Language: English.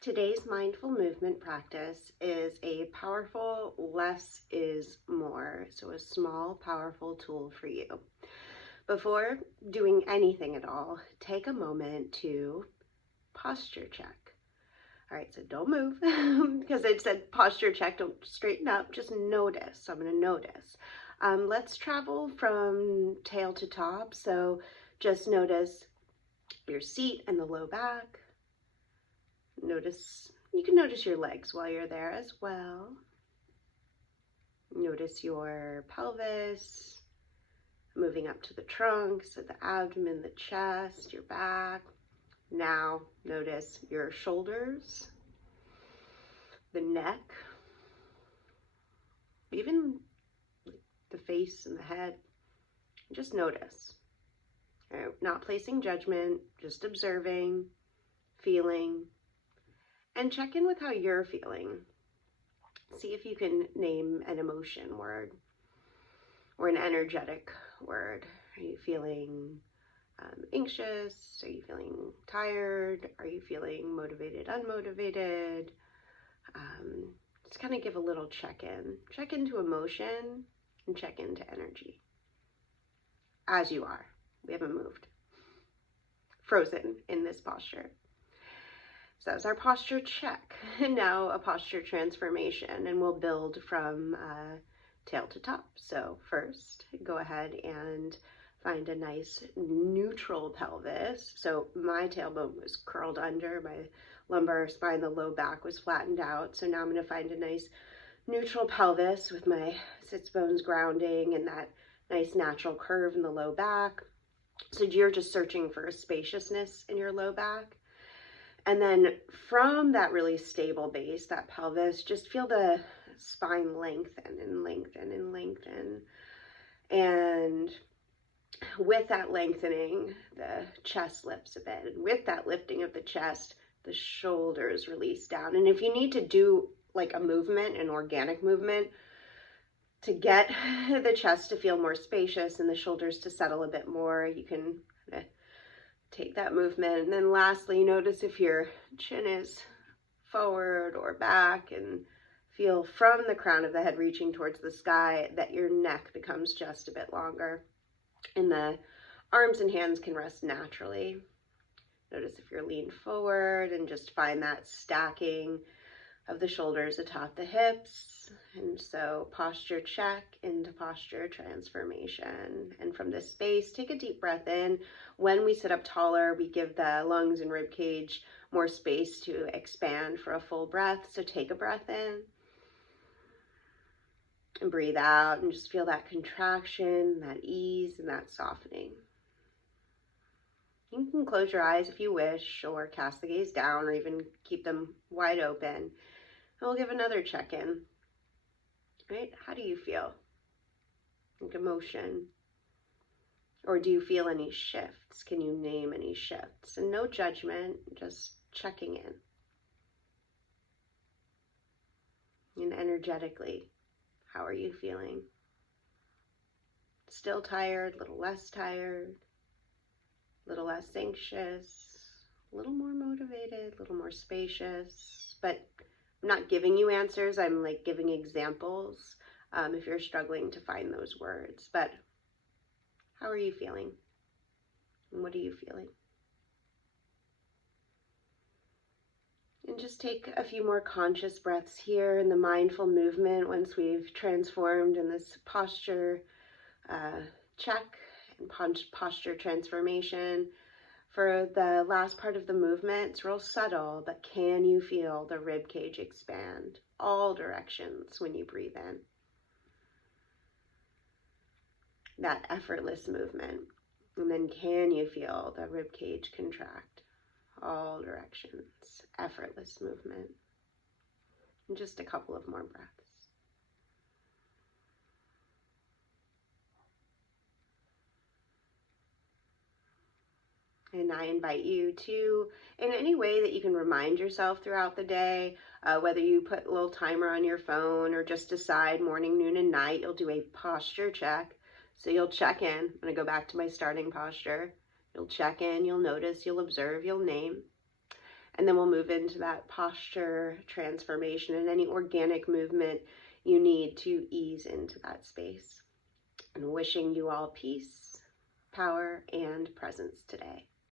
Today's mindful movement practice is a powerful less is more, so a small, powerful tool for you. Before doing anything at all, take a moment to posture check. All right, so don't move because it said posture check, don't straighten up, just notice. So I'm going to notice. Let's travel from tail to top. So just notice your seat and the low back. You can notice your legs while you're there as well. Notice your pelvis, moving up to the trunk, so the abdomen, the chest, your back. Now notice your shoulders, the neck, even the face and the head. Just notice. Not placing judgment, just observing, feeling, and check in with how you're feeling. See if you can name an emotion word or an energetic word. Are you feeling anxious? Are you feeling tired? Are you feeling motivated, unmotivated? Just kind of give a little check-in. Check into emotion and check into energy. As you are. We haven't moved. Frozen in this posture. So that's our posture check. And now a posture transformation, and we'll build from tail to top. So first, go ahead and find a nice neutral pelvis. So my tailbone was curled under, my lumbar spine, the low back was flattened out. So now I'm going to find a nice neutral pelvis with my sits bones grounding and that nice natural curve in the low back. So you're just searching for a spaciousness in your low back. And then from that really stable base, that pelvis, just feel the spine lengthen and lengthen and lengthen. And with that lengthening, the chest lifts a bit. And with that lifting of the chest, the shoulders release down. And if you need to do like a movement, an organic movement, to get the chest to feel more spacious and the shoulders to settle a bit more, you can take that movement. And then lastly, notice if your chin is forward or back, and feel from the crown of the head reaching towards the sky that your neck becomes just a bit longer and the arms and hands can rest naturally. Notice if you're leaned forward and just find that stacking of the shoulders atop the hips. And so posture check into posture transformation. And from this space, take a deep breath in. When we sit up taller, we give the lungs and rib cage more space to expand for a full breath. So take a breath in and breathe out and just feel that contraction, that ease, and that softening. You can close your eyes if you wish, or cast the gaze down, or even keep them wide open. And we'll give another check-in. Right? How do you feel? Like emotion? Or do you feel any shifts? Can you name any shifts? And no judgment, just checking in. And energetically, how are you feeling? Still tired, a little less tired, a little less anxious, a little more motivated, a little more spacious. But I'm not giving you answers, I'm like giving examples if you're struggling to find those words. But how are you feeling? And what are you feeling? And just take a few more conscious breaths here in the mindful movement once we've transformed in this posture check and posture transformation. For the last part of the movement, it's real subtle, but can you feel the rib cage expand all directions when you breathe in? That effortless movement. And then can you feel the rib cage contract all directions? Effortless movement. And just a couple of more breaths. And I invite you to, in any way that you can remind yourself throughout the day, whether you put a little timer on your phone or just decide morning, noon, and night, you'll do a posture check. So you'll check in. I'm going to go back to my starting posture. You'll check in, you'll notice, you'll observe, you'll name. And then we'll move into that posture transformation and any organic movement you need to ease into that space. And wishing you all peace, power, and presence today.